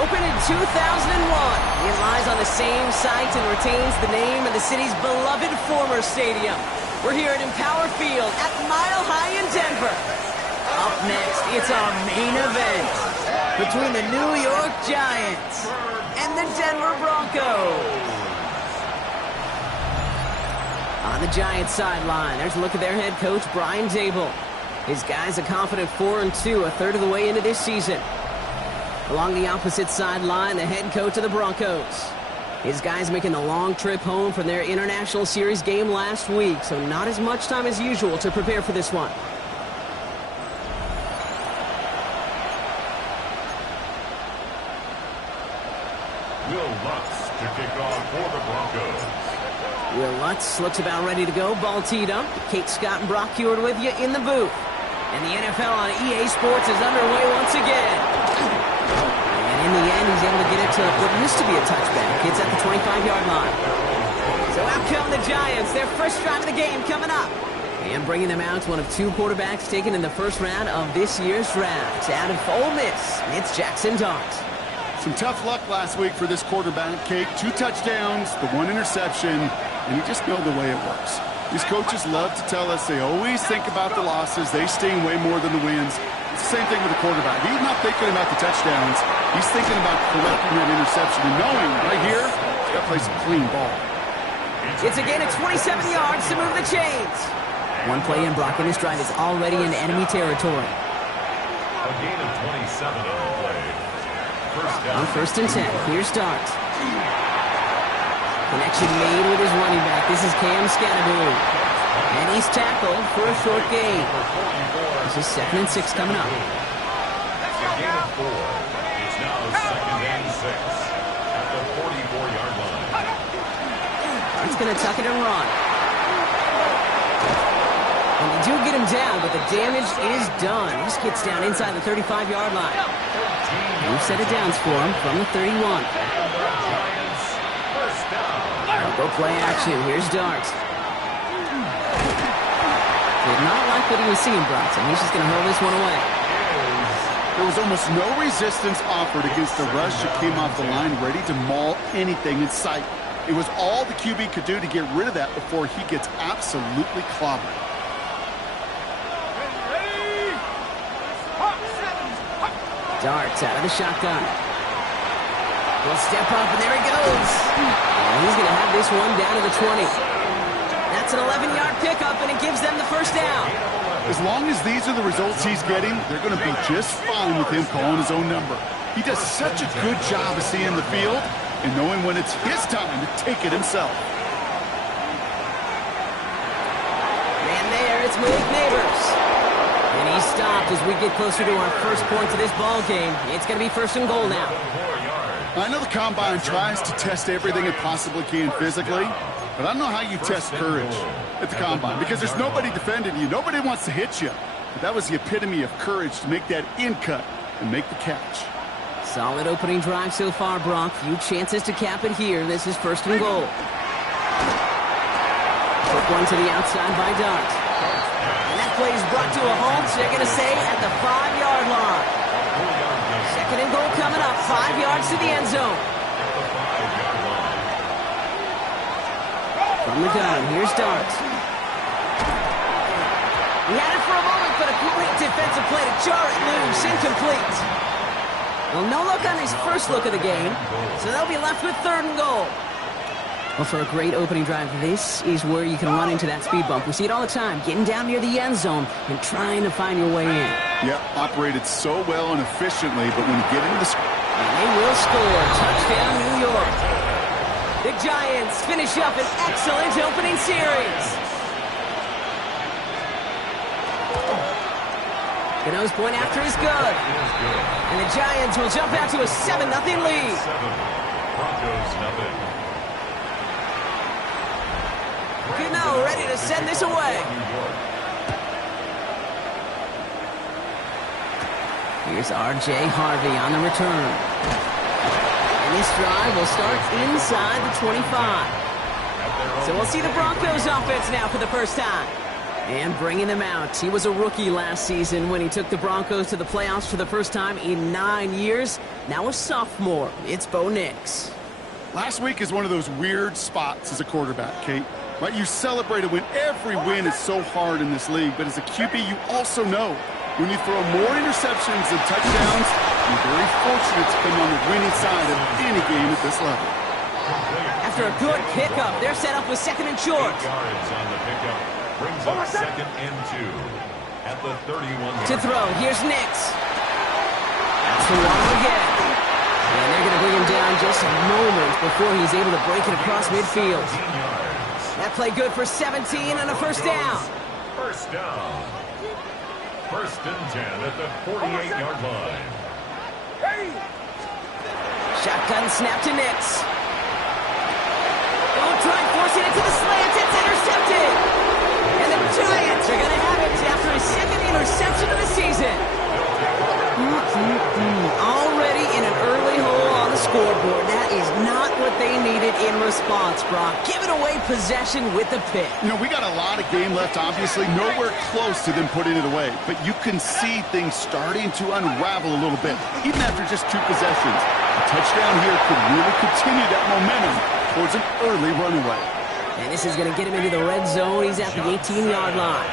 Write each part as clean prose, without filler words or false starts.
Opened in 2001, it lies on the same site and retains the name of the city's beloved former stadium. We're here at Empower Field at Mile High in Denver. Up next, it's our main event between the New York Giants and the Denver Broncos. On the Giants sideline, there's a look at their head coach, Brian Dable. His guys a confident 4-2, a third of the way into this season. Along the opposite sideline, the head coach of the Broncos. His guys making the long trip home from their International Series game last week, so not as much time as usual to prepare for this one. Will Lutz to kick off for the Broncos. Will Lutz looks about ready to go, ball teed up. Kate Scott and Brock Heward with you in the booth. And the NFL on EA Sports is underway once again. In the end, he's able to get it to what used to be a touchback. It's at the 25-yard line. So out come the Giants. Their first drive of the game coming up. And bringing them out, one of two quarterbacks taken in the first round of this year's draft. Out of Ole Miss, it's Jackson Dart. Some tough luck last week for this quarterback, Kate. 2 touchdowns, the 1 interception, and you just know the way it works. These coaches love to tell us they always think about the losses. They sting way more than the wins. It's the same thing with the quarterback. He's not thinking about the touchdowns. He's thinking about correcting that interception and knowing right here, he's got to play some clean ball. It's a gain of 27 yards to move the chains. One play in, Brock, and this drive is already in enemy territory. A gain of 27 on the play. First down. On 1st and 10, here's Dart. Connection made with his running back. This is Cam Scannaboo. And he's tackled for a short gain. This is 2nd and 6 coming up. A gain of 4. It's now 2nd and 6 at the 44-yard line. He's going to tuck it and run. And they do get him down, but the damage is done. He just gets down inside the 35-yard line. New set of downs for him from the 31. Go play action. Here's Dart. Did not like what he was seeing, Bronson. He's just going to hurl this one away. There was almost no resistance offered against the rush that came off the line, ready to maul anything in sight. It was all the QB could do to get rid of that before he gets absolutely clobbered. Dart's out of the shotgun. He'll step up, and there he goes. And he's going to have this one down to the 20. That's an 11-yard pickup, and it gives them the first down. As long as these are the results he's getting, they're going to be just fine with him calling his own number. He does such a good job of seeing the field and knowing when it's his time to take it himself. And there, it's Malik Neighbors. And he stopped as we get closer to our first points of this ball game. It's going to be 1st and goal now. I know the Combine tries to test everything it possibly can physically, but I don't know how you test courage at the Combine because there's nobody defending you. Nobody wants to hit you. But that was the epitome of courage to make that in cut and make the catch. Solid opening drive so far, Brock. Few chances to cap it here. This is 1st and goal. Quick one to the outside by Dart. And that play is brought to a halt, so they're going to say at the 5-yard line. 2nd and goal coming up, 5 yards to the end zone. From the gun, here's Dart. He had it for a moment, but a great defensive play to jar it loose, incomplete. Well, no look on his first look of the game, so they'll be left with 3rd and goal. Well, for a great opening drive, this is where you can run into that speed bump. We see it all the time, getting down near the end zone and trying to find your way in. Yeah, operated so well and efficiently, but when you get into the... And they will score. Touchdown, New York. The Giants finish up an excellent opening series. Gano's point after is good. And the Giants will jump out to a 7-0 lead. Broncos nothing. Gano ready to send this away. Here's R.J. Harvey on the return. And this drive will start inside the 25. So we'll see the Broncos offense now for the first time. And bringing them out. He was a rookie last season when he took the Broncos to the playoffs for the first time in 9 years. Now a sophomore. It's Bo Nix. Last week is one of those weird spots as a quarterback, Kate. Right? You celebrate a win. Every win is so hard in this league. But as a QB, you also know when you throw more interceptions than touchdowns, you're very fortunate to come on the winning side of any game at this level. After a good pickup, they're set up with 2nd and short. 8 yards on the pickup. Brings up 2nd and 2 at the 31. To throw, here's Nix. That's the one again. And they're going to bring him down just a moment before he's able to break it across midfield. That play good for 17 and a first down. First down. 1st and 10 at the 48-yard line. Shotgun snap to Nix. They'll try forcing it to the slant. It's intercepted. And the Giants are going to have it after his 2nd interception of the season. Already in an early hole on the scoreboard. That is not what they needed in response, Brock. Giving away possession with the pick. You know, we got a lot of game left, obviously. Nowhere close to them putting it away. But you can see things starting to unravel a little bit, even after just 2 possessions. A touchdown here could really continue that momentum towards an early runaway. And this is going to get him into the red zone. He's at the 18-yard line.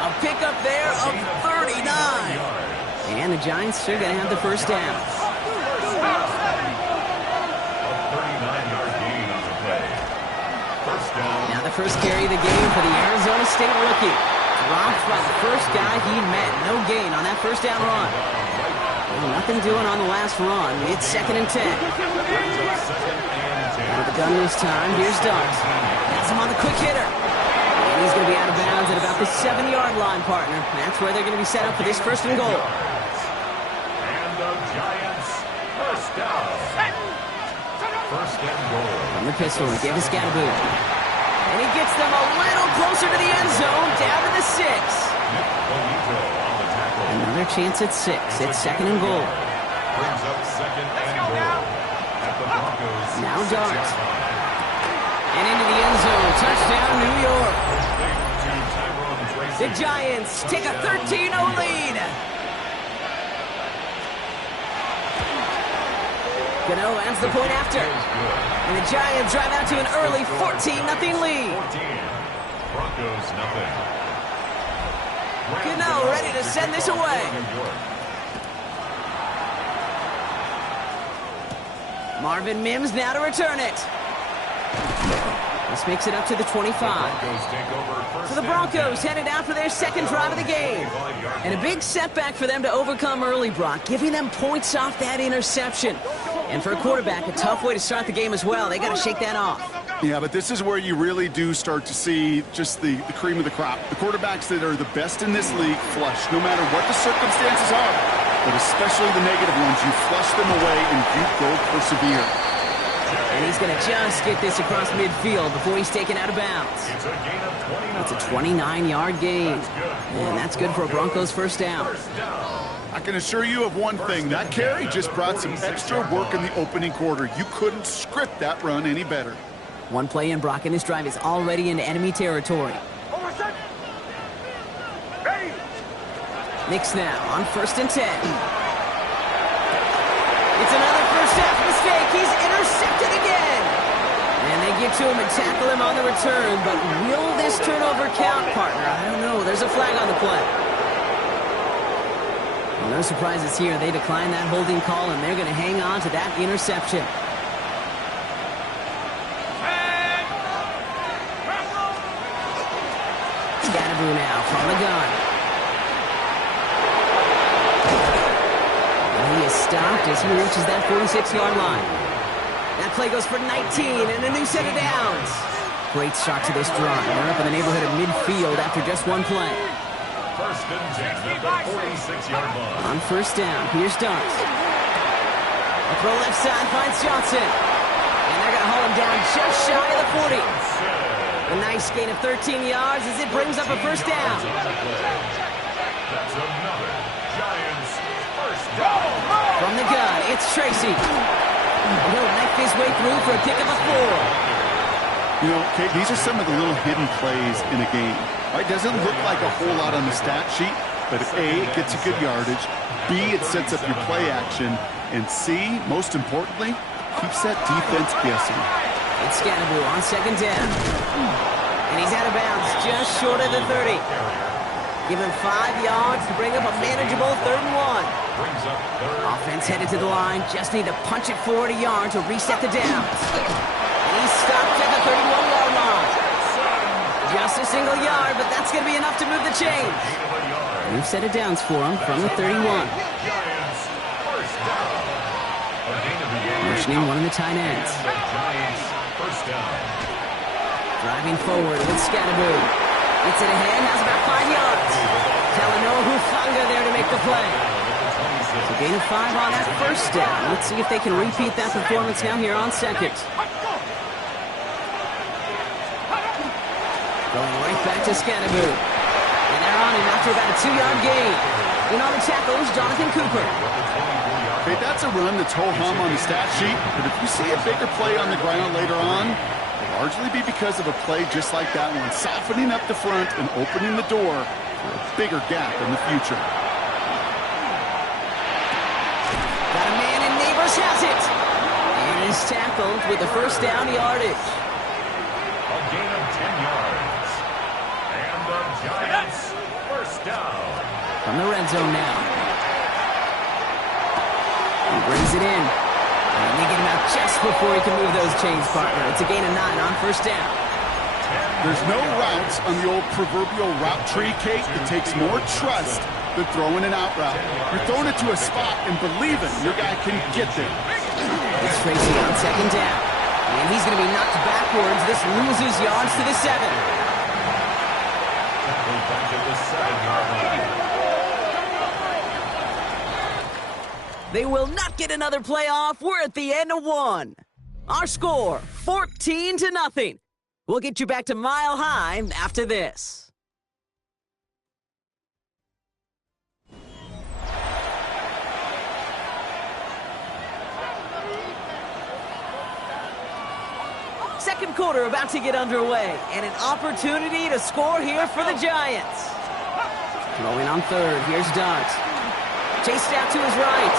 A pickup there of 39. And the Giants are going to have the first down. A 39-yard gain on the play. First down. Now the first carry of the game for the Arizona State rookie. Dropped by the first guy he met. No gain on that first down run. Well, nothing doing on the last run. It's 2nd and 10. Out of the gun this time. Here's Duggs. Has him on the quick hitter. And he's going to be out of bounds at about the 7-yard line, partner. That's where they're going to be set up for this 1st and goal. And the Giants first down. 1st and goal. From the pistol, he gave us Scatterboo. And he gets them a little closer to the end zone, down to the 6. Another chance at 6. It's 2nd and goal. Brings up 2nd and goal. At the Broncos. Now Dart. And into the end zone. Touchdown, New York. The Giants take a 13-0 lead. Gano adds the point after. And the Giants drive out to an early 14-0 lead. 14. Broncos nothing. Gano ready to send this away. Marvin Mims now to return it. This makes it up to the 25. So the Broncos headed out for their 2nd drive of the game. And a big setback for them to overcome early, Brock, giving them points off that interception. And for a quarterback, a tough way to start the game as well. They got to shake that off. Yeah, but this is where you really do start to see just the cream of the crop. The quarterbacks that are the best in this league flush, no matter what the circumstances are. But especially the negative ones, you flush them away and you go persevere. And he's going to just get this across midfield before he's taken out of bounds. It's a gain of 29. It's a 29-yard gain. And that's good for a Broncos first down. I can assure you of one thing. That carry just brought some extra work in the opening quarter. You couldn't script that run any better. One play in, Brock, and this drive is already into enemy territory. Nix now on 1st and 10. It's another first half mistake. He's intercepted again. And they get to him and tackle him on the return. But will this turnover count, partner? I don't know. There's a flag on the play. Well, no surprises here. They decline that holding call, and they're going to hang on to that interception. Scatterboo now from the gun. stopped as he reaches that 46-yard line. That play goes for 19 and a new set of downs. Great start to this drive. They're up in the neighborhood of midfield after just one play. First and 10 at the 46-yard line. On first down, here's Dunks. A throw left side finds Johnson. And they're going to haul him down just shy of the 40. A nice gain of 13 yards as it brings up a first down. That's another Giants first down. From the gun, it's Tracy. And he'll knife his way through for a pick of a 4. You know, Kate, these are some of the little hidden plays in a game. Right? Doesn't look like a whole lot on the stat sheet, but if A, it gets a good yardage, B, it sets up your play action, and C, most importantly, keeps that defense guessing. It's Scannaboo on second down. And he's out of bounds just short of the 30. Give him 5 yards to bring up a manageable 3rd and 1. Offense headed to the line. Just need to punch it forward a yard to reset the downs. And he's stopped at the 31-yard line. Just a single yard, but that's going to be enough to move the chains. New set of downs for him from the 31. Motioning one of the tight ends. Driving forward with Scannaboo. Gets it ahead, has about 5 yards. Talano Hufanga there to make the play. So gain of 5 on that first down. Let's see if they can repeat that performance now here on second. Going right back to Scannaboo. And they're on him after about a 2-yard gain. In on the tackle is Jonathan Cooper. Okay, that's a run that's ho-hum on the stat sheet, but if you see a bigger play on the ground later on, it'll largely be because of a play just like that one, softening up the front and opening the door for a bigger gap in the future. Got a man and Neighbors has it. And he's tackled with the first down yardage. A gain of 10 yards. And the Giants first down. From the red zone now. He brings it in. And they get him out just before he can move those chains, partner. It's a gain of 9 on first down. There's no routes on the old proverbial route tree, Kate. It takes more trust than throwing an out route. You're throwing it to a spot and believing your guy can get there. It's Tracy on second down. And he's going to be knocked backwards. This loses yards to the 7. Back at the 7-yard line. They will not get another playoff. We're at the end of 1. Our score, 14-0. We'll get you back to Mile High after this. Second quarter about to get underway, and an opportunity to score here for the Giants. Throwing on third, here's Dunks. Chased out to his right.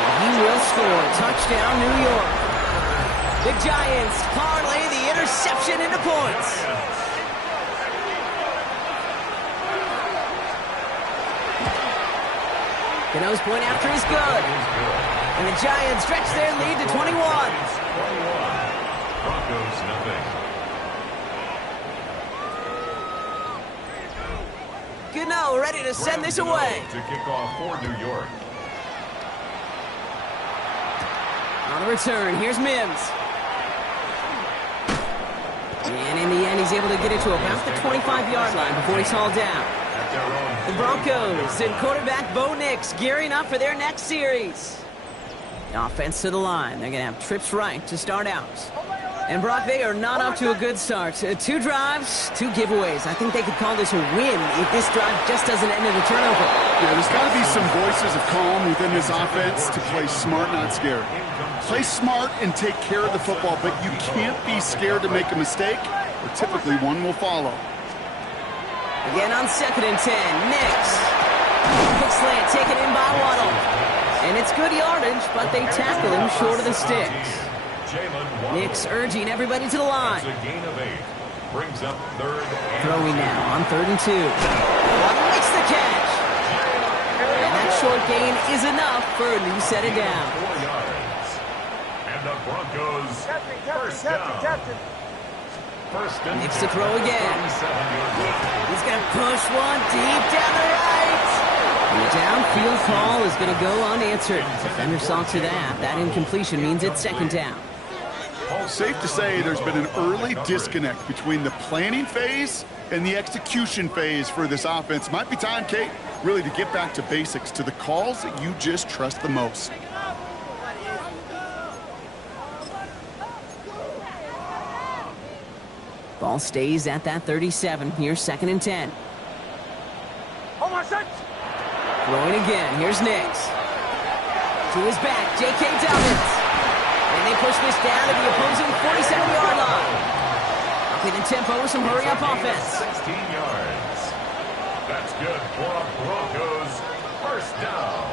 And he will score. Touchdown, New York. The Giants parlay the interception into points. Cano's point after is good. And the Giants stretch their lead to 21. Broncos nothing. Cano ready to send this away. To kick off for New York. On the return, here's Mims. And in the end, he's able to get it to about the 25-yard line before he's hauled down. The Broncos and quarterback Bo Nix gearing up for their next series. The offense to the line. They're going to have trips right to start out. And Brock, they are not up to a good start. 2 drives, 2 giveaways. I think they could call this a win if this drive just doesn't end in a turnover. Yeah, there's got to be some voices of calm within this offense to play smart, not scared. Play smart and take care of the football, but you can't be scared to make a mistake, or typically one will follow. Again on 2nd and 10, Nix. Quick slant taken in by Waddle. And it's good yardage, but they tackle him short of the sticks. Nix urging everybody to the line. That's a gain of 8. Brings up 3rd and Throwing now on 3rd and 2. Waddle makes the catch. And that short gain is enough for a new set of downs. 4 yards. And the Broncos first down. First and Nix to throw again. 37-yard line. He's going to push one deep down the right. And the downfield call is going to go unanswered. Defender saw to that. That incompletion means it's second down. Safe to say there's been an early disconnect between the planning phase and the execution phase for this offense. Might be time, Kate, really to get back to basics, to the calls that you just trust the most. Ball stays at that 37. Here's second and 10. Throwing again. Here's Nix. To his back, J.K. Dobbins. And they push this down to the opposing 47-yard line. Upping the tempo with some hurry-up offense. 16 yards. That's good for a Broncos first down.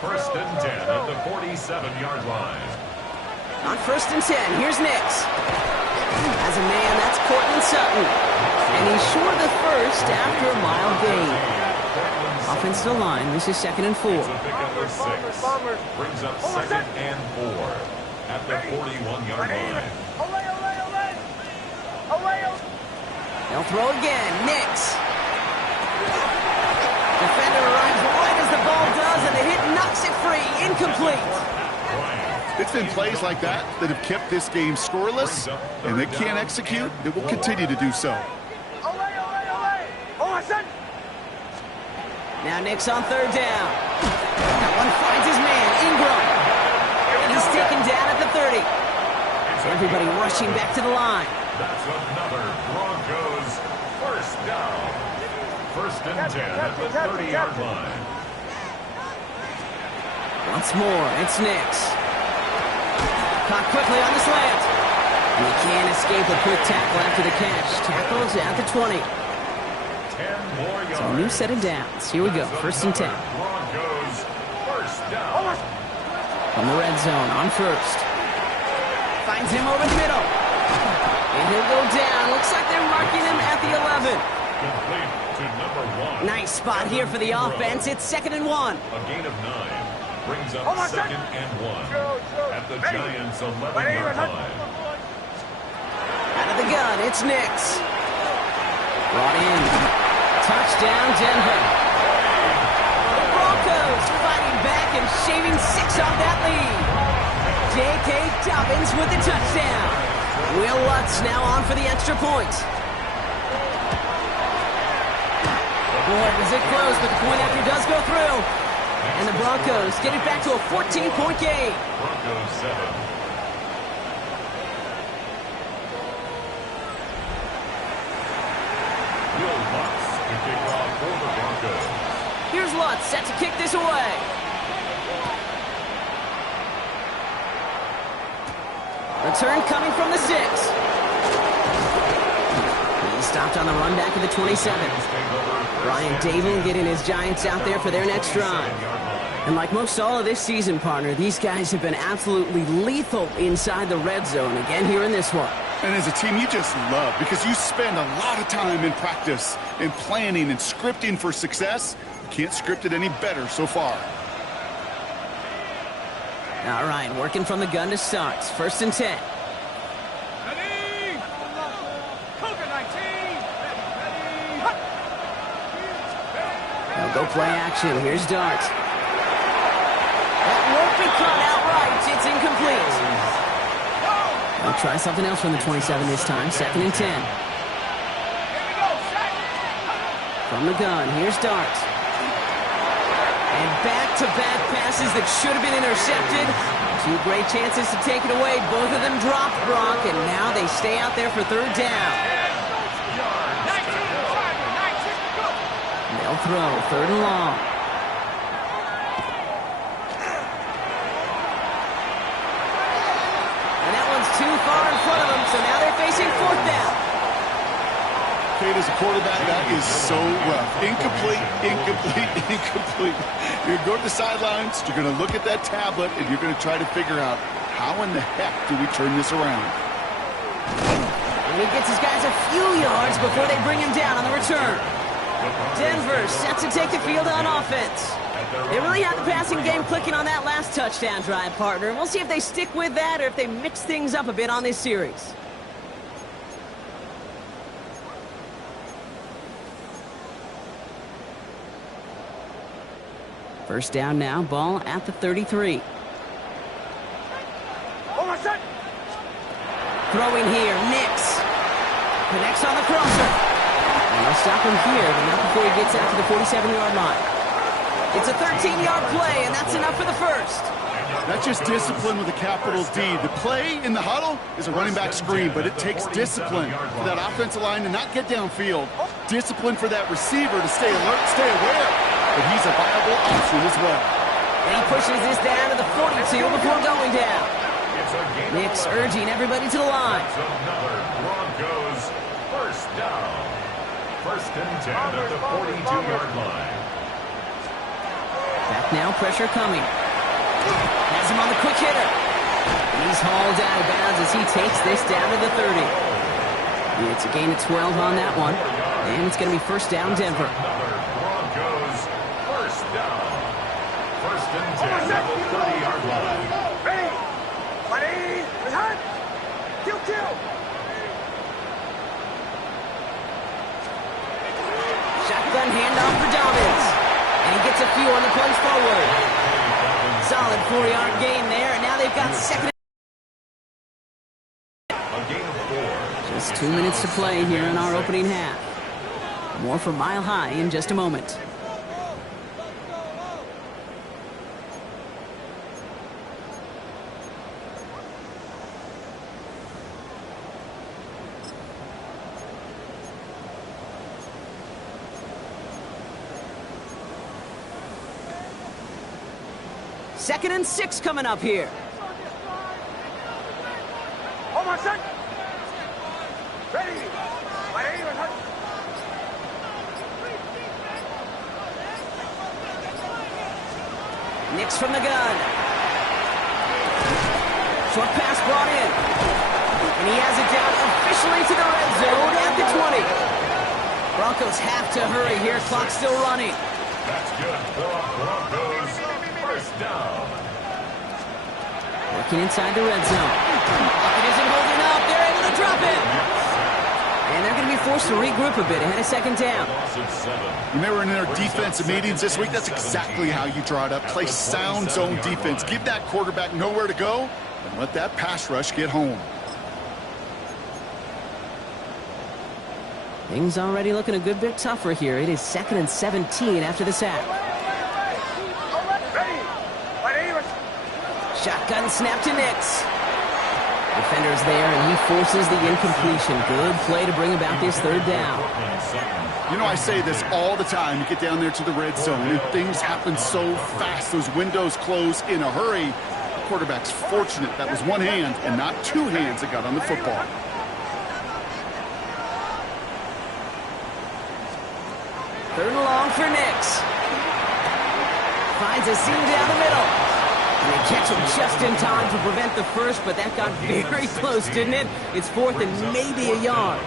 First and 10 at the 47-yard line. On first and 10, here's Nix. As a man, that's Cortland Sutton. And he's short of the first after a mile gain. Offensive line, this is second and 4. It's a pickup of 6. Brings up second and 4 at the 41-yard line. They'll throw again. Nix. Defender arrives right as the ball does, and the hit knocks it free. Incomplete. It's been plays like that that have kept this game scoreless, and they can't execute. It will continue to do so. Now Nix on third down. That one finds his man, Ingram. And he's taken down at the 30. So everybody rushing back to the line. That's another Broncos first down. First and 10 at the 30-yard line. Once more, it's Nix. Caught quickly on the slant. And he can't escape a quick tackle after the catch. Tackles at the 20. 10 more yards. So a new set of downs. Here we go, first and 10. Broncos first down. From the red zone on first. Finds him over the middle. And he'll go down. Looks like they're marking him at the 11. Complete to number 1. Nice spot here for the offense. It's second and 1. A gain of 9 brings up second and 1 at the Giants' 11-yard line. Out of the gun, it's Nix. Brought in. Touchdown, Denver. The Broncos fighting back and shaving 6 off that lead. J.K. Dobbins with the touchdown. Will Lutz now on for the extra point. Boy, was it close, but the point after does go through. And the Broncos get it back to a 14-point game. Broncos 7. Will Lutz to kick off for the Broncos. Here's Lutz set to kick this away. Return coming from the 6. He stopped on the run back at the 27. Brian Dable getting his Giants out there for their next drive. And like most all of this season, partner, these guys have been absolutely lethal inside the red zone. Again here in this one. And as a team, you just love, because you spend a lot of time in practice, in planning and scripting for success. You can't script it any better so far. All right, working from the gun to start. First and 10. They'll go play action. Here's Dart. That won't be caught outright. It's incomplete. They'll try something else from the 27 this time. Second and 10. From the gun, here's Dart. And back-to-back passes that should have been intercepted. 2 great chances to take it away. Both of them dropped, Brock, and now they stay out there for third down. They'll throw, third and long. And that one's too far in front of them, so now they're facing fourth down. Kate, as a quarterback, that is so rough. Incomplete, incomplete, incomplete. You're going to go to the sidelines, you're going to look at that tablet, and you're going to try to figure out how in the heck do we turn this around. And he gets his guys a few yards before they bring him down on the return. Denver set to take the field on offense. They really had the passing game clicking on that last touchdown drive, partner. We'll see if they stick with that or if they mix things up a bit on this series. First down now, ball at the 33. Throwing here, Nix. Connects on the crosser. And they'll stop him here, but not before he gets out to the 47-yard line. It's a 13-yard play, and that's enough for the first. That's just discipline with a capital D. The play in the huddle is a running back screen, but it takes discipline for that offensive line to not get downfield. Discipline for that receiver to stay alert, stay aware. But he's a viable option as well. And he pushes this down to the 42 before going down. Nix urging everybody to the line. It's another Broncos first down. First and 10 at the 42-yard line. Back now, pressure coming. Has him on the quick hitter. And he's hauled out of bounds as he takes this down to the 30. It's a gain of 12 on that one. And it's going to be first down, Denver. Another Broncos first down. First and 10 at the 30-yard line. Shotgun handoff for Dobbins. And he gets a few on the plunge forward. Solid 4-yard gain there, and now they've got second. A gain of 4. Just 2 minutes to play here in our opening half. More from Mile High in just a moment. Second and 6 coming up here. Nix from the gun. Short pass brought in. And he has it down officially to the red zone at the 20. Broncos have to hurry here. Clock still running. That's good for Broncos first down. Working inside the red zone. It isn't holding up. They're able to drop it. And they're going to be forced to regroup a bit ahead of second down. When they were in their defensive meetings this week, that's exactly how you draw it up. Play sound zone defense. Give that quarterback nowhere to go and let that pass rush get home. Things already looking a good bit tougher here. It is second and 17 after the sack. Shotgun snap to Nix. Defender's there, and he forces the incompletion. Good play to bring about this third down. You know, I say this all the time. You get down there to the red zone, and things happen so fast. Those windows close in a hurry. The quarterback's fortunate that was one hand and not two hands that got on the football. Third and long for Nix. Finds a seam down the middle. And they catch him just in time to prevent the first, but that got very close, didn't it? It's fourth and maybe a yard.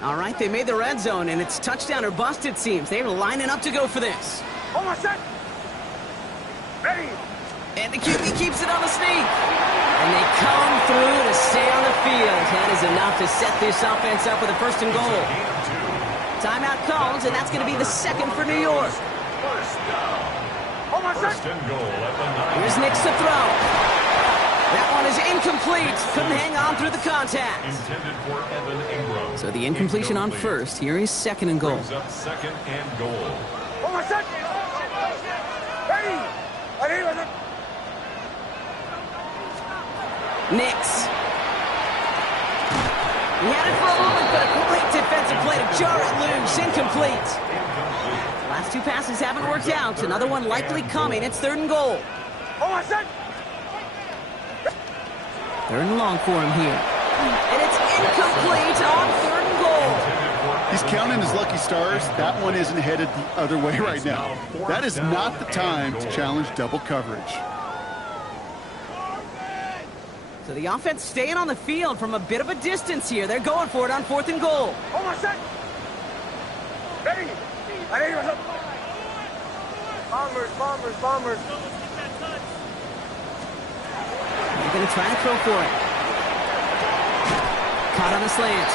All right, they made the red zone, and it's touchdown or bust, it seems. They're lining up to go for this. Almost set. Ready. And the QB keeps it on the sneak. And they come through to stay on the field. That is enough to set this offense up with a first and goal. Timeout calls, and that's going to be the second for New York. First down. First and goal at the 9. Here's Nix to throw. That one is incomplete. Couldn't hang on through the contact. Intended for Evan Ingram. So the incompletion on first. Here is second and goal. Brings up second and goal. Almost set. Ready. Ready. Nix. He had it for a moment, but a great defensive play to jar it loose. Incomplete. Last two passes haven't worked out. Another one likely coming. It's third and goal. Almost set. Third and long for him here. And it's incomplete on third and goal. He's counting his lucky stars. That one isn't headed the other way right now. That is not the time to challenge double coverage. So the offense staying on the field from a bit of a distance here. They're going for it on fourth and goal. Almost set. Ready. Ready. Bombers. going to try to throw for it. Caught on the slant.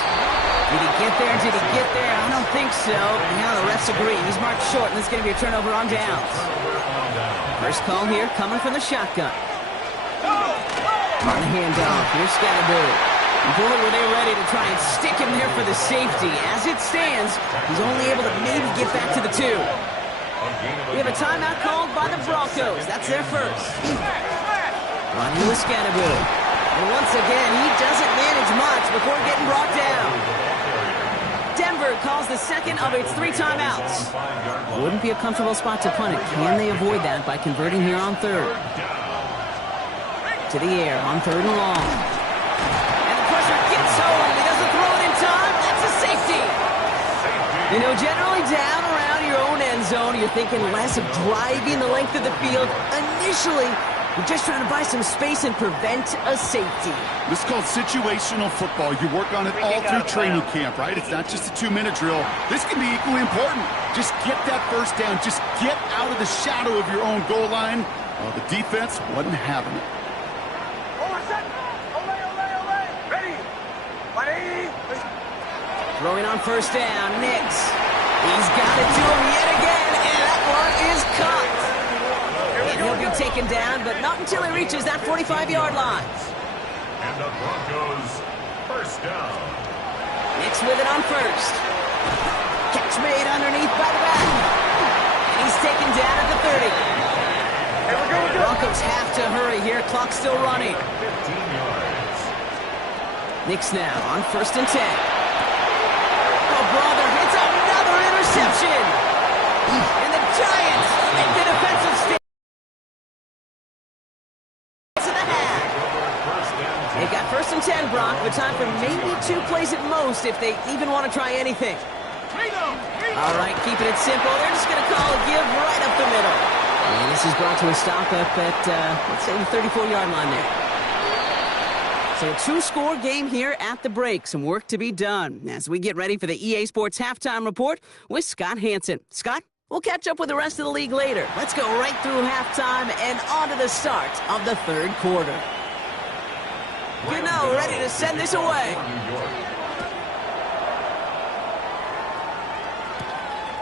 Did he get there? Did he get there? I don't think so. Now the refs agree. He's marked short, and it's going to be a turnover on downs. First call here coming from the shotgun. On the handoff, here's Scatterboo. Boy, were they ready to try and stick him there for the safety. As it stands, he's only able to maybe get back to the 2. We have a timeout called by the Broncos. That's their first. Running with Scatterboo. And once again, he doesn't manage much before getting brought down. Denver calls the second of its 3 timeouts. Wouldn't be a comfortable spot to punt it. Can they avoid that by converting here on third? To the air on 3rd and long. And the pressure gets home. He doesn't throw it in time. That's a safety. You know, generally down around your own end zone, you're thinking less of driving the length of the field. Initially, you're just trying to buy some space and prevent a safety. This is called situational football. You work on it all through training camp, right? It's not just a 2-minute drill. This can be equally important. Just get that first down. Just get out of the shadow of your own goal line. Well, the defense wasn't having it. Throwing on first down, Nix. He's got it to him yet again, and that one is caught. And he'll be taken down, but not until he reaches that 45-yard line. And the Broncos first down. Nix with it on first. Catch made underneath by the back. And he's taken down at the 30. Broncos have to hurry here. Clock's still running. 15 yards. Nix now on first and 10. Oh, brother, it's another interception. And the Giants make the defensive stand. They got first and 10, Brock, but time for maybe 2 plays at most if they even want to try anything. All right, keeping it simple. They're just going to call a give right up the middle. And this is brought to a stop up at, let's say, the 34-yard line there. So a 2-score game here at the break. Some work to be done as we get ready for the EA Sports Halftime Report with Scott Hansen. Scott, we'll catch up with the rest of the league later. Let's go right through halftime and on to the start of the 3rd quarter. Gano ready to send this away.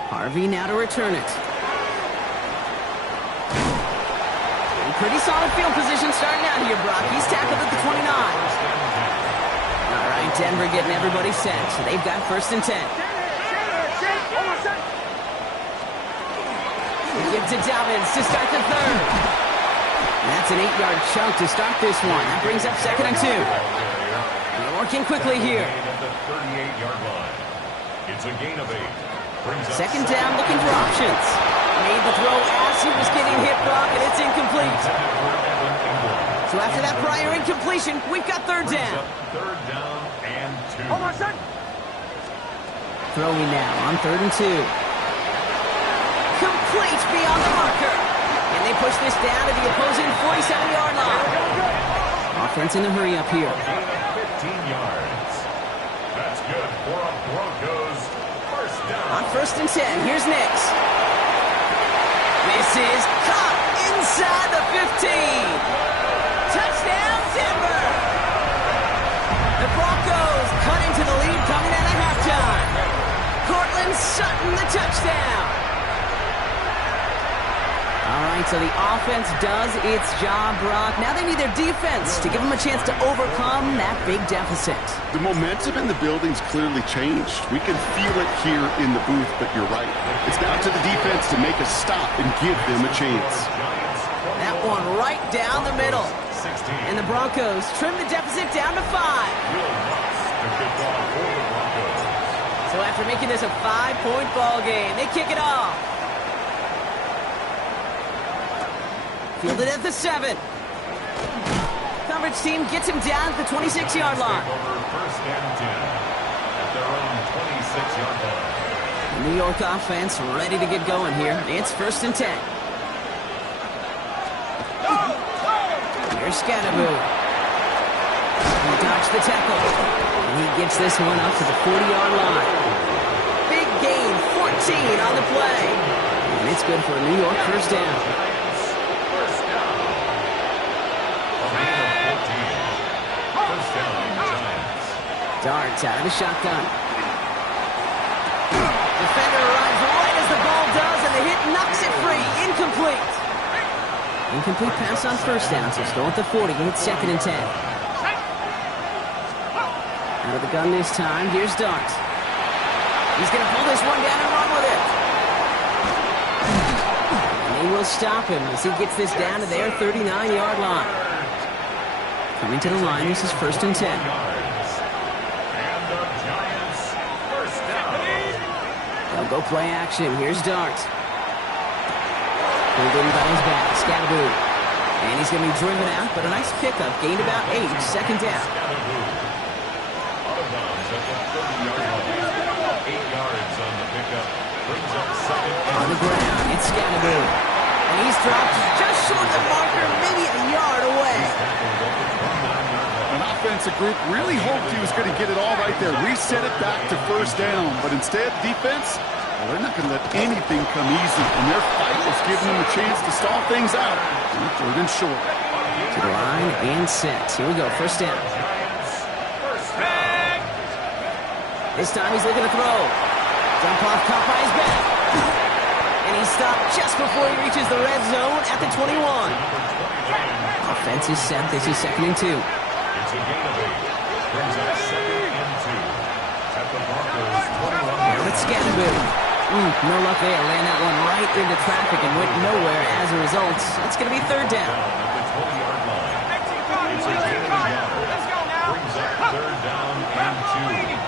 Harvey now to return it. Pretty solid field position starting out here, Brock. He's tackled at the 29. All right, Denver getting everybody set. So they've got first and 10. They give to Dobbins to start the 3rd. That's an 8-yard chunk to start this one. That brings up 2nd and 2. They're working quickly here. It's a gain of 8. 2nd down, looking for options. Made the throw as he was getting hit, Brock, and it's incomplete. So after that prior incompletion, we've got 3rd down. 3rd down and 2. Throwing now on 3rd and 2. Complete beyond the marker. And they push this down to the opposing 47-yard line. Offense in the hurry up here. 15 yards. That's good for a Broncos first down. On first and 10, here's Nix. This is caught inside the 15. Touchdown, Denver. The Broncos cut into the lead coming out of halftime. Cortland Sutton, the touchdown. All right, so the offense does its job, Brock. Now they need their defense to give them a chance to overcome that big deficit. The momentum in the building's clearly changed. We can feel it here in the booth, but you're right. It's down to the defense to make a stop and give them a chance. That one right down the middle. And the Broncos trim the deficit down to 5. So after making this a 5-point ball game, they kick it off. Fielded at the 7. Coverage team gets him down at the 26-yard line. First and 10 at their own 26-yard line. The New York offense ready to get going here. It's first and 10. Here's Scatterboo. He dodged the tackle. And he gets this one up to the 40-yard line. Big gain, 14 on the play. And it's good for a New York first down. Darts out of the shotgun. Defender arrives right as the ball does, and the hit knocks it free. Incomplete. Incomplete pass on first down, so still at the 40. It's 2nd and 10. Out of the gun this time. Here's Dart. He's going to pull this one down and run with it. And they will stop him as he gets this down to their 39-yard line. Coming to the line, this is 1st and 10. And the Giants first down. They'll go play action. Here's Dart. Pulled in by his back. Scatterboo. And he's going to be driven out, but a nice pickup. Gained about 8. 2nd down. Out of bounds at the 30-yard line. 8 yards on the pickup. Brings up 2nd On the ground, it's Scatterboo. And he's dropped just short of the marker, maybe a yard away. An offensive group really hoped he was going to get it all right there. Reset it back to 1st down. But instead, defense, well, they're not going to let anything come easy. And their fight was giving them a chance to stall things out. 3rd and short. To the line and set. Here we go, 1st down. This time he's looking to throw. Dump off, caught by his back. And he's stopped just before he reaches the red zone at the 21. Offense is set. This is 2nd and 2. It's a gain of 8. Brings up 2nd and 2. At the Broncos 21. Now it's Scatterboo. No luck there. Ran that one right into traffic and went nowhere as a result. It's going to be 3rd down. At the 20-yard line. It's a gain of 1 yard. Brings up 3rd down and 2.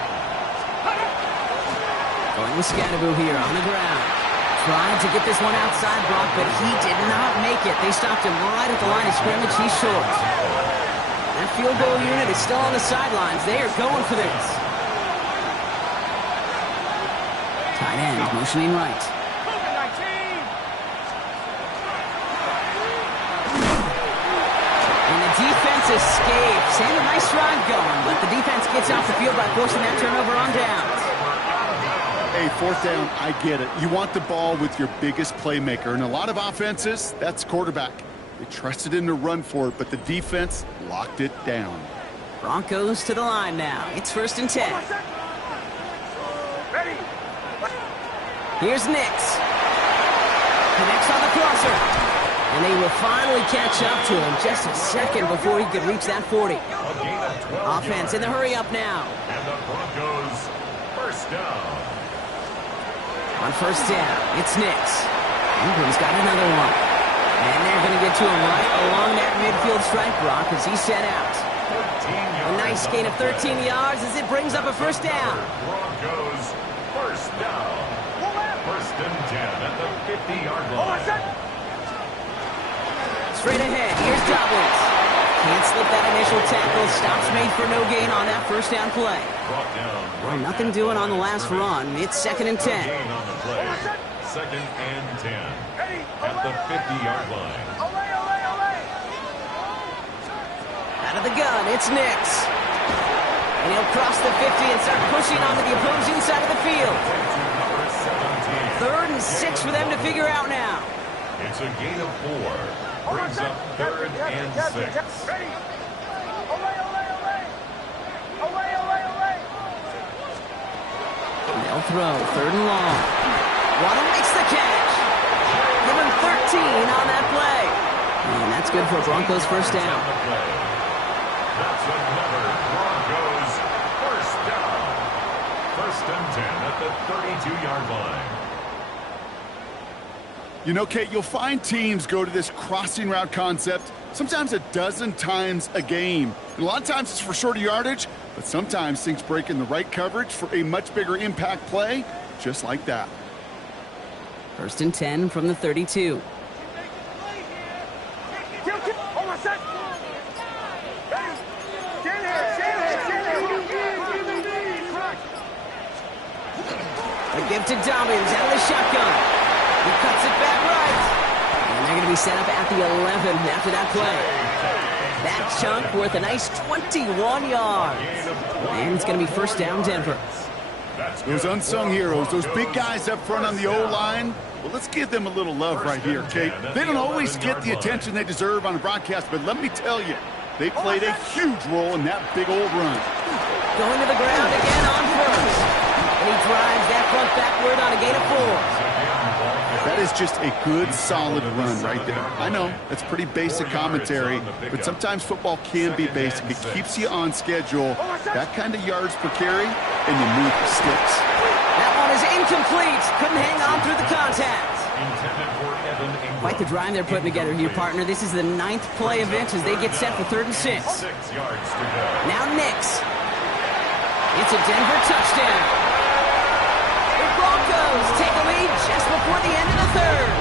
Going with Scatterboo here on the ground. Trying to get this one outside Brock, but he did not make it. They stopped him right at the line of scrimmage. He's short. That field goal unit is still on the sidelines. They are going for this. Tight end motioning right. And the defense escapes. And a nice ride going, but the defense gets off the field by forcing that turnover on downs. Hey, 4th down, I get it. You want the ball with your biggest playmaker. And a lot of offenses, that's quarterback. They trusted him to run for it, but the defense locked it down. Broncos to the line now. It's 1st and 10. Ready. Here's Nix. Connects on the crosser. And they will finally catch up to him just a second before he could reach that 40. Offense in the hurry up now. And the Broncos first down. On 1st down, it's Nix. England's got another one. And they're going to get to him right along that midfield stripe, Brock, as he set out. A nice gain of 13 yards as it brings up a 1st down. Broncos first down. 1st and 10 at the 50-yard line. Straight ahead, here's Dobbins. Can't slip that initial tackle. Stops made for no gain on that 1st down play. Well, nothing doing on the last run. It's 2nd and 10. Gain on the play. 2nd and 10 at the 50-yard line. Out of the gun, it's Nix. And he'll cross the 50 and start pushing onto the opposing side of the field. 3rd and 6 for them to figure out now. It's a gain of 4. Brings up 3rd and 6. Ready. They'll throw 3rd and long. Waddle makes the catch. Give him 13 on that play. And that's good for Broncos 1st down. That's another Broncos first down. 1st and 10 at the 32-yard line. You know, Kate, you'll find teams go to this crossing route concept sometimes a dozen times a game. And a lot of times it's for shorter yardage, but sometimes things break in the right coverage for a much bigger impact play, just like that. 1st and 10 from the 32. A give to Dobbins out of the shotgun. He cuts it back right. And they're going to be set up at the 11 after that play. That chunk worth a nice 21 yards. And it's going to be 1st down Denver. Those unsung heroes, those big guys up front on the O-line, well, let's give them a little love right here, Kate. They don't always get the attention they deserve on the broadcast, but let me tell you, They played a huge role in that big old run. Going to the ground again on first. And he drives that front backward on a gain of 4. That is just a good, solid run right there. I know, that's pretty basic commentary, but sometimes football can be basic. It keeps you on schedule. That kind of yards per carry, and you move the sticks. That one is incomplete. Couldn't hang on through the contact. Quite the drive they're putting together here, partner. This is the 9th play of it as they get set for 3rd and 6. Now Nix. It's a Denver touchdown. The Broncos take a lead just before the end of the 3rd.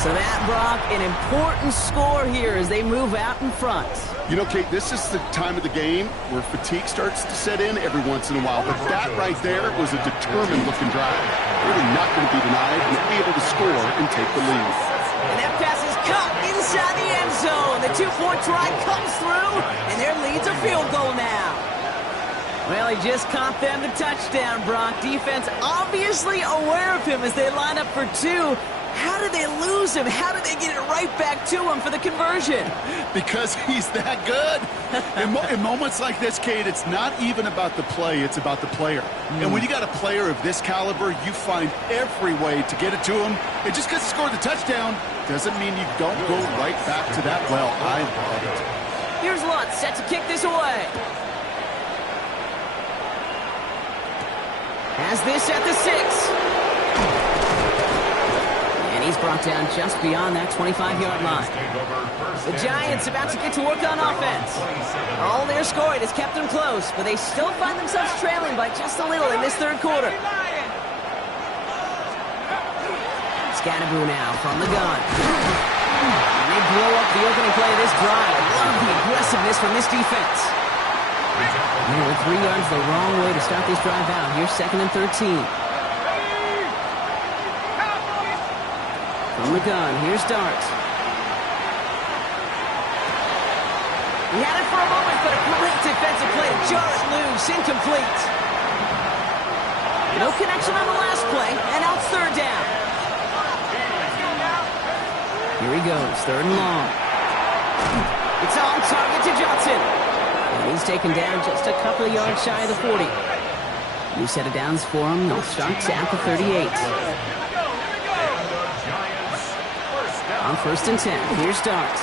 So that, Brock, an important score here as they move out in front. You know, Kate, this is the time of the game where fatigue starts to set in every once in a while. But that right there was a determined-looking drive. Really not going to be denied and able to score and take the lead. And that pass is caught inside the end zone. The 2-point try comes through, and their lead's a field goal now. Well, he just caught them the touchdown, Brock. Defense obviously aware of him as they line up for 2. How did they lose him? How did they get it right back to him for the conversion? Because he's that good. In moments like this, Kate, it's not even about the play, it's about the player. And when you got a player of this caliber, you find every way to get it to him. And just because he scored the touchdown doesn't mean you don't go right back to that well. I love it. Here's Lutz set to kick this away. Has this at the 6. And he's brought down just beyond that 25-yard line. The Giants about to get to work on offense. All their scoring has kept them close, but they still find themselves trailing by just a little in this 3rd quarter. Scatterboo now from the gun. And they blow up the opening play of this drive. Love the aggressiveness from this defense. And with 3 yards the wrong way to start this drive out. Here's 2nd and 13. From the gun, here's Dart. He had it for a moment, but a great defensive play to jar it loose, incomplete. No connection on the last play, and now it's 3rd down. Here he goes, 3rd and long. It's on target to Johnson. And he's taken down just a couple of yards shy of the 40. New set of downs for him. They'll start at the 38. On 1st and 10, here's Dart.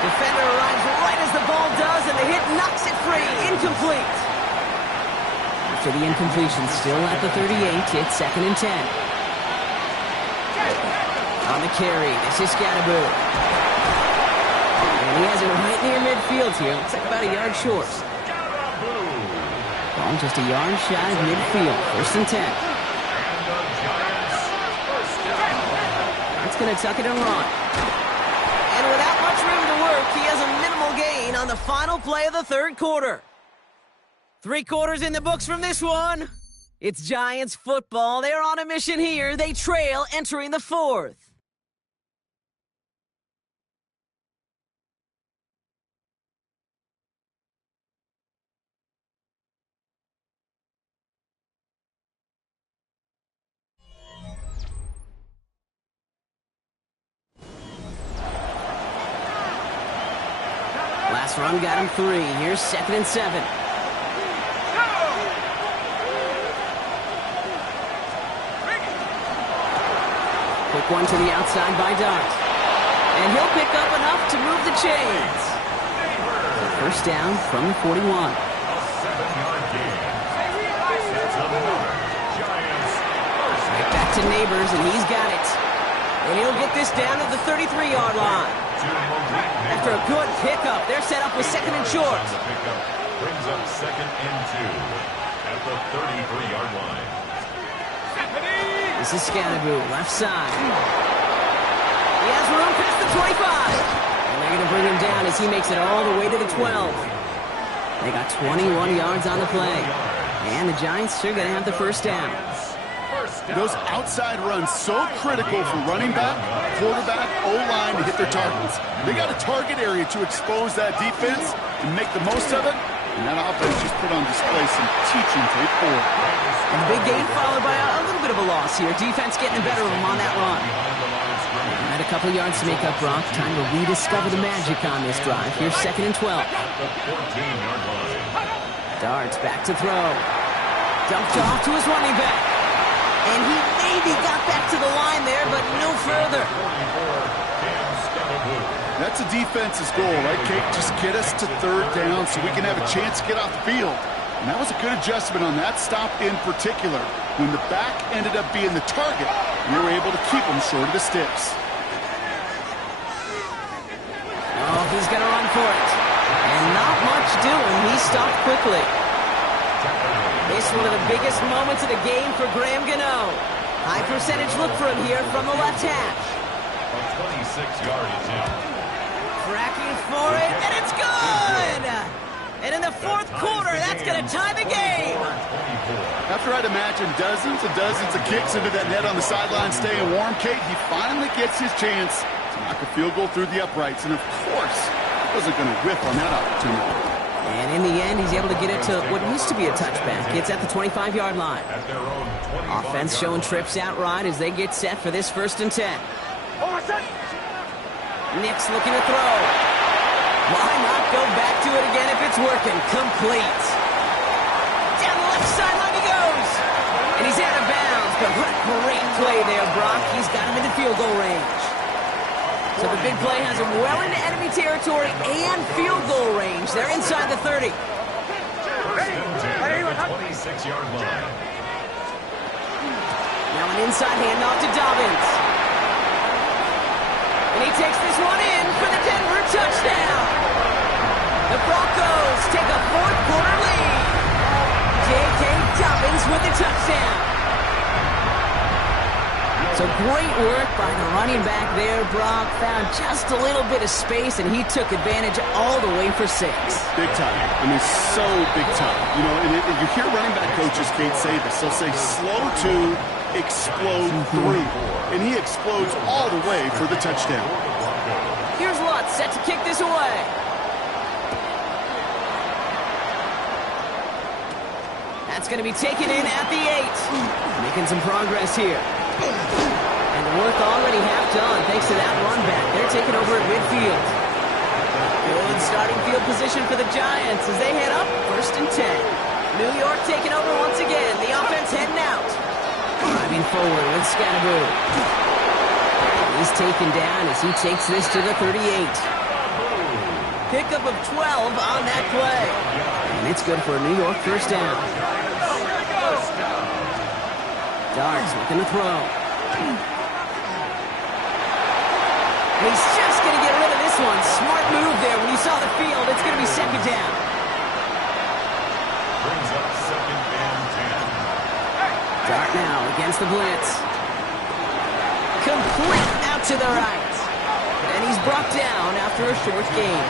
Defender arrives right as the ball does, and the hit knocks it free. Incomplete. After the incompletion, still at the 38, it's 2nd and 10. On the carry, this is Scatterboo. And he has it right near midfield here. Looks like about a yard short. Ball just a yard shy of midfield. 1st and 10. Going to tuck it and run. And without much room to work, he has a minimal gain on the final play of the 3rd quarter. 3 quarters in the books from this one. It's Giants football. They're on a mission here. They trail entering the 4th. Last run got him 3. Here's 2nd and 7. Quick one to the outside by Dart. And he'll pick up enough to move the chains. So 1st down from the 41. Right back to Neighbors, and he's got it. And he'll get this down to the 33-yard line. After a good pickup, they're set up with 2nd and short. Brings up 2nd and 2 at the 33-yard line. This is Scatterboo, left side. He has room past the 25. And they're going to bring him down as he makes it all the way to the 12. They got 21 yards on the play. And the Giants are going to have the 1st down. Those outside runs so critical for running back, quarterback, O-line to hit their targets. They got a target area to expose that defense and make the most of it. And that offense just put on display some teaching tape for it. And the big gain followed by a little bit of a loss here. Defense getting the better of them on that run. And that a couple yards to make up, Brock. Time to rediscover the magic on this drive. Here's 2nd and 12. The 14-yard line. Darts back to throw. Dumped off to his running back. And he maybe got back to the line there, but no further. That's a defense's goal, right, Kate? Just get us to 3rd down so we can have a chance to get off the field. And that was a good adjustment on that stop in particular. When the back ended up being the target, we were able to keep him short of the sticks. Oh, he's going to run for it. And not much doing. He stopped quickly. This one of the biggest moments of the game for Graham Gano. High percentage look for him here from the left hash. A 26-yard attempt. Cracking for it, and it's good! And in the 4th quarter, that's going to tie the game. After I'd imagine dozens and dozens of kicks into that net on the sideline staying warm, Kate, he finally gets his chance to knock a field goal through the uprights. And of course, he wasn't going to whiff on that opportunity. And in the end, he's able to get it to what used to be a touchback. It's at the 25-yard line. At their own 25-yard Offense showing trips out right as they get set for this 1st and 10. Nick's looking to throw. Why not go back to it again if it's working? Complete. Down the left sideline he goes. And he's out of bounds. But what a great play there, Brock. He's got him into field goal range. So the big play has him well into enemy territory and field goal range. They're inside the 30. 26-yard line. Now an inside handoff to Dobbins. And he takes this one in for the Denver touchdown. The Broncos take a 4th quarter lead. J.K. Dobbins with the touchdown. So great work by the running back there, Brock. Found just a little bit of space, and he took advantage all the way for 6. Big time. I mean, so big time. You know, and you hear running back coaches, Kate, say this. They'll say slow to explode through. And he explodes all the way for the touchdown. Here's Lutz set to kick this away. That's going to be taken in at the 8. Making some progress here. And the work already half done thanks to that run back. They're taking over at midfield. Good starting field position for the Giants as they head up 1st and 10. New York taking over once again. The offense heading out. Driving forward with Scatteroo. He's taken down as he takes this to the 38. Pickup of 12 on that play. And it's good for a New York 1st down. Darts looking to throw. He's just going to get rid of this one. Smart move there when you saw the field. It's going to be 2nd down. Brings up 2nd and 10. Dart now against the blitz. Complete out to the right. And he's brought down after a short gain.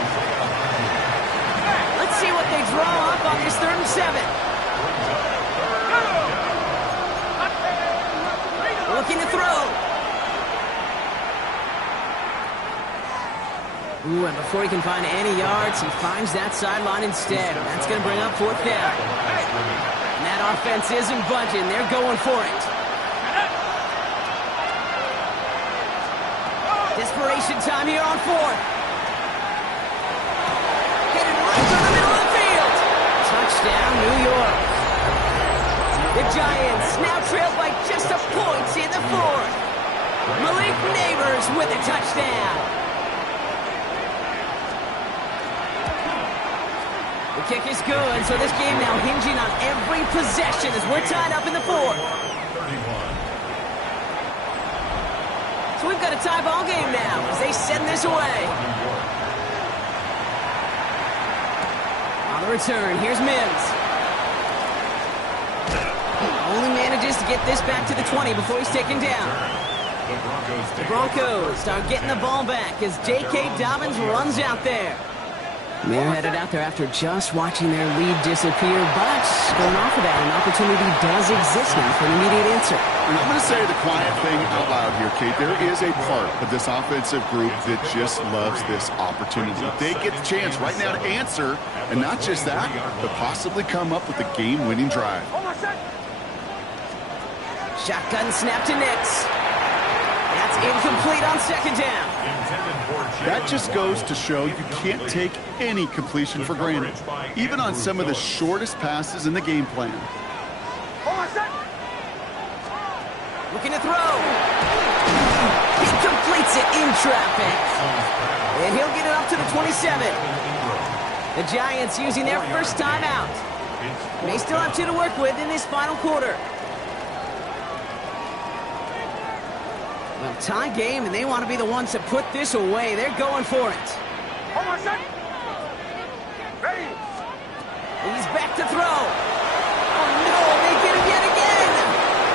Let's see what they draw up on this 3rd and 7. Looking to throw. Ooh, and before he can find any yards, he finds that sideline instead. That's going to bring up 4th down. And that offense isn't budging. They're going for it. Desperation time here on 4th. Headed right through the middle of the field. Touchdown, New York. The Giants now trail by just a point in the 4th. Malik Neighbors with a touchdown. The kick is good, so this game now hinging on every possession as we're tied up in the 4th. 31. So we've got a tie ball game now as they send this away. On the return, here's Mims. Only manages to get this back to the 20 before he's taken down. The Broncos start getting the ball back as J.K. Dobbins runs out there. They're headed out there after just watching their lead disappear, but going off of that, an opportunity does exist now for an immediate answer. And I'm going to say the quiet thing out loud here, Kate. There is a part of this offensive group that just loves this opportunity. They get the chance right now to answer, and not just that, but possibly come up with a game-winning drive. Shotgun snap to Nix. That's incomplete on second down. That just goes to show you can't take any completion for granted, even on some of the shortest passes in the game plan. Looking to throw. He completes it in traffic. And he'll get it up to the 27. The Giants using their first timeout. They still have 2 to work with in this final quarter. Well, tie game, and they want to be the ones to put this away. They're going for it. He's back to throw. Oh, no, they get him yet again.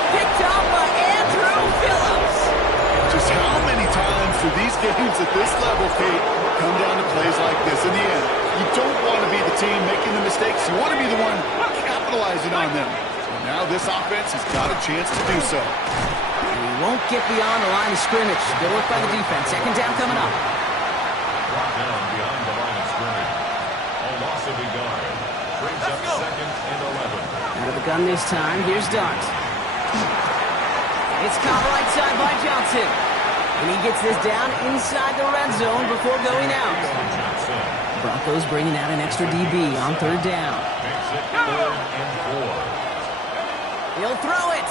Picked up by Andrew Phillips. Just how many times do these games at this level, Kate, come down to plays like this? In the end, you don't want to be the team making the mistakes. You want to be the one capitalizing on them. Now this offense has got a chance to do so. And he won't get beyond the line of scrimmage. Good work by the defense. Second down coming up. Brought down behind the line of scrimmage. A loss of a yard. Brings up second and 11. Out of the gun this time. Here's Dart. It's caught right side by Johnson. And he gets this down inside the red zone before going out. Broncos bringing out an extra DB on third down. Makes it 3rd and 4. He'll throw it.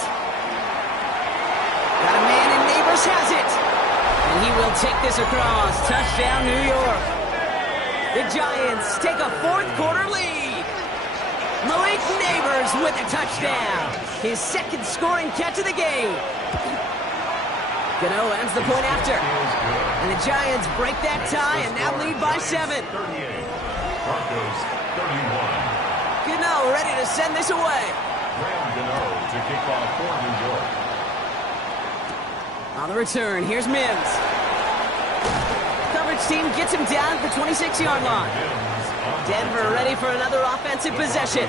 Got a man, and Neighbors has it. And he will take this across. Touchdown, New York. The Giants take a fourth quarter lead. Malik Neighbors with a touchdown. His second scoring catch of the game. Gano ends the point after. And the Giants break that tie and now lead by 7. 38. Broncos 31. Gano ready to send this away. Graham Gano to kick off for New York. On the return, here's Mims. Coverage team gets him down at the 26-yard line. Denver ready for another offensive possession.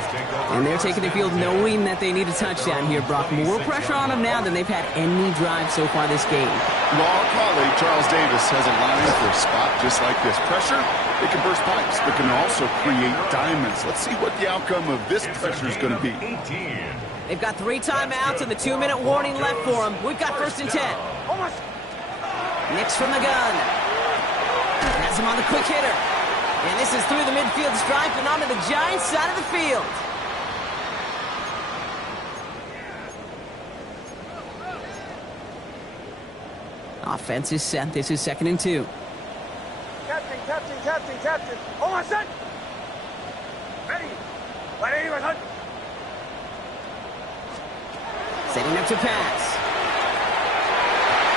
And they're taking the field knowing that they need a touchdown here, Brock. More pressure on them now than they've had any drive so far this game. Well, our colleague Charles Davis has a line for a spot just like this. Pressure, it can burst pipes, but can also create diamonds. Let's see what the outcome of this pressure is going to be. They've got 3 timeouts and the 2-minute warning left for them. We've got 1st and 10. Nix from the gun. Has him on the quick hitter. And this is through the midfield stripe and onto the Giants side of the field. Offense is set. This is 2nd and 2. Captain. Hold on, set. Ready. Setting up to pass.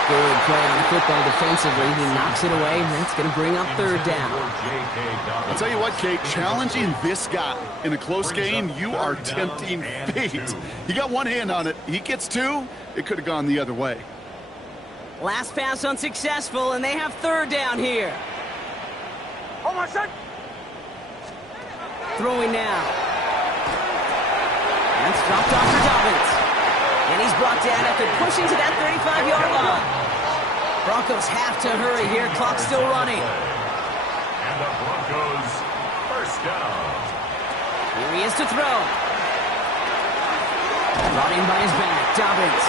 Good play on the football defensively. He knocks it away. That's going to bring up 3rd down. I'll tell you what, Kate, challenging this guy in a close game, you are tempting fate. He got one hand on it. He gets 2. It could have gone the other way. Last pass unsuccessful, and they have 3rd down here. Hold on, set. Throwing now. That's dropped off for Dobbins. And he's brought down after pushing to that 35-yard line. Broncos have to hurry here. Clock's still running. And the Broncos first down. Here he is to throw. Brought in by his back, Dobbins.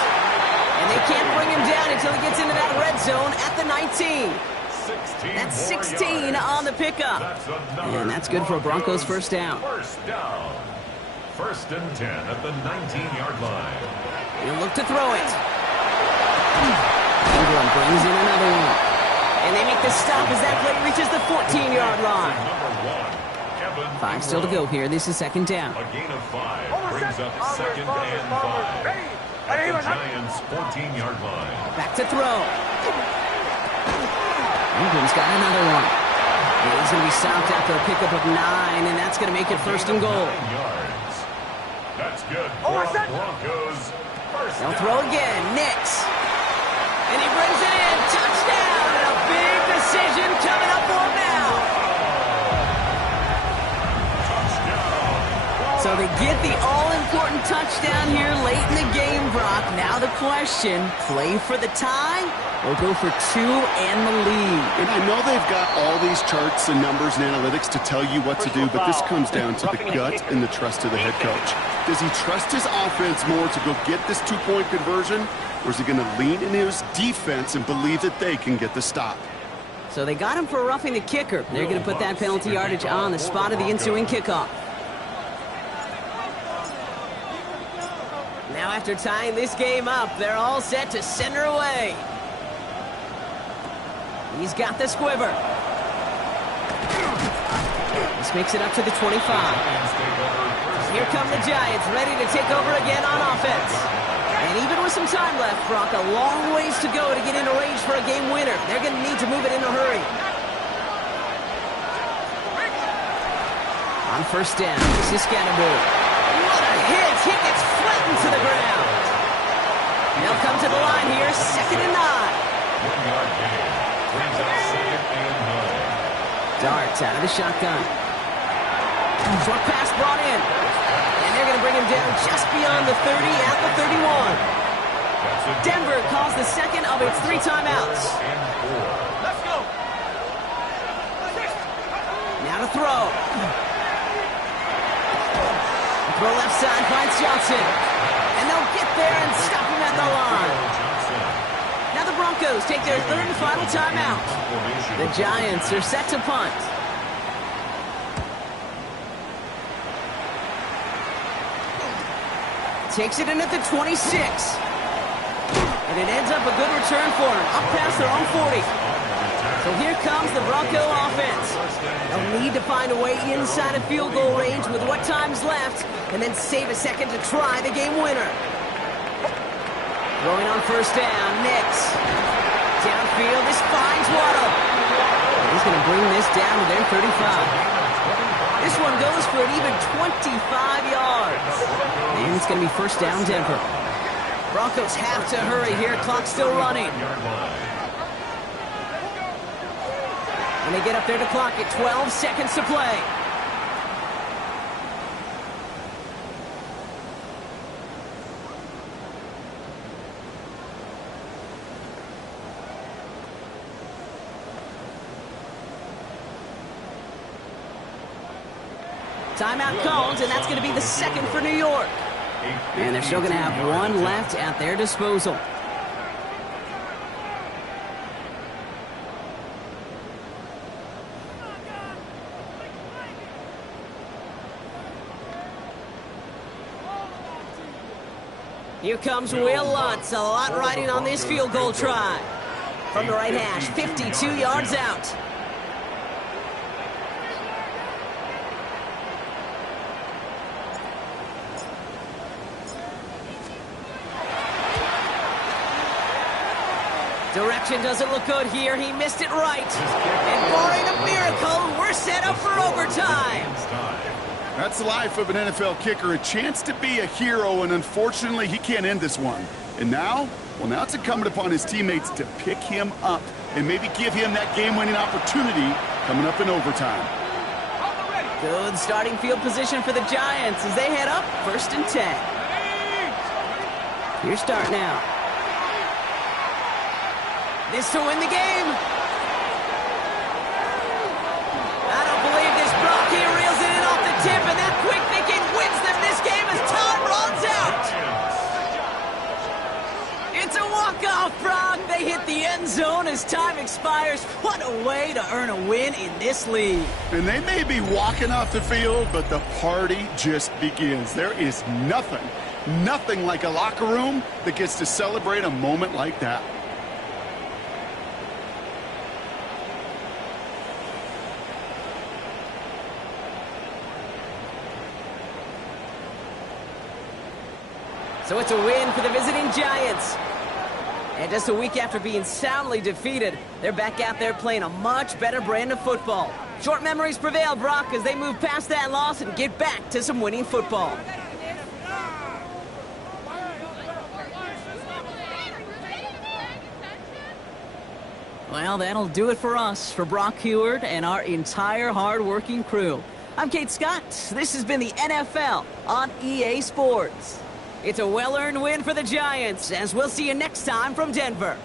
And they can't bring him down until he gets into that red zone at the 19. That's 16 on the pickup. And that's good for a Broncos first down. First down. 1st and 10 at the 19-yard line. He'll look to throw it. Ingram brings in another one. And they make the stop as that play reaches the 14-yard line. Number 1, 5 still to go here. This is 2nd down. a gain of 5 brings up 2nd and 5. At the Giants' 14-yard line. Back to throw. Ingram's got another one. And he's going to be stopped after a pickup of 9, and that's going to make it 1st and goal. 9 yards. That's good for the Broncos. They'll throw again. Nix. And he brings it in. Touchdown. And a big decision coming up for him now. So they get the all-important touchdown here late in the game, Brock. Now the question, play for the tie or go for 2 and the lead? And I know they've got all these charts and numbers and analytics to tell you what to do, but this comes down to the gut and the trust of the head coach. Does he trust his offense more to go get this 2-point conversion, or is he going to lean into his defense and believe that they can get the stop? So they got him for roughing the kicker. They're going to put that penalty yardage on the spot of the ensuing kickoff. Now after tying this game up, they're all set to send her away. He's got the squiver. This makes it up to the 25. Here come the Giants, ready to take over again on offense. And even with some time left, Brock, a long ways to go to get into range for a game winner. They're going to need to move it in a hurry. On first down, this is Scatterbull. What a hit! He gets flattened to the ground. They'll come to the line here, 2nd and 9. 1-yard gain. Brings up 2nd and 9. Darts out of the shotgun. Short pass brought in. And they're going to bring him down just beyond the 30 at the 31. Denver calls the second of its 3 timeouts. Let's go. Now to throw. Throw left side finds Johnson. And they'll get there and stop him at the line. Now the Broncos take their 3rd and final timeout. The Giants are set to punt. Takes it in at the 26. And it ends up a good return for him, up past their own 40. So here comes the Bronco offense. They'll need to find a way inside of field goal range with what time's left, and then save a second to try the game winner. Throwing on first down, Nix. Downfield, this finds Waddle. He's going to bring this down to their 35. This one goes for an even 25 yards. And it's going to be first down, Denver. Broncos have to hurry here. Clock's still running. And they get up there to clock at 12 seconds to play. Timeout called, and that's going to be the 2nd for New York. And they're still going to have 1 left at their disposal. Here comes Will Lutz. A lot riding on this field goal try. From the right hash, 52 yards out. Direction doesn't look good here. He missed it right. And barring a miracle, we're set up for overtime. That's the life of an NFL kicker, a chance to be a hero, and unfortunately, he can't end this one. And now, well, now it's incumbent upon his teammates to pick him up and maybe give him that game-winning opportunity coming up in overtime. Good starting field position for the Giants as they head up 1st and 10. Here's start now. This to win the game. I don't believe this. Brock here reels it in off the tip, and that quick thinking wins them this game as time runs out. It's a walk-off, Brock. They hit the end zone as time expires. What a way to earn a win in this league. And they may be walking off the field, but the party just begins. There is nothing like a locker room that gets to celebrate a moment like that. So it's a win for the visiting Giants. And just a week after being soundly defeated, they're back out there playing a much better brand of football. Short memories prevail, Brock, as they move past that loss and get back to some winning football. Well, that'll do it for us, for Brock Heward and our entire hard-working crew. I'm Kate Scott. This has been the NFL on EA Sports. It's a well-earned win for the Giants, as we'll see you next time from Denver.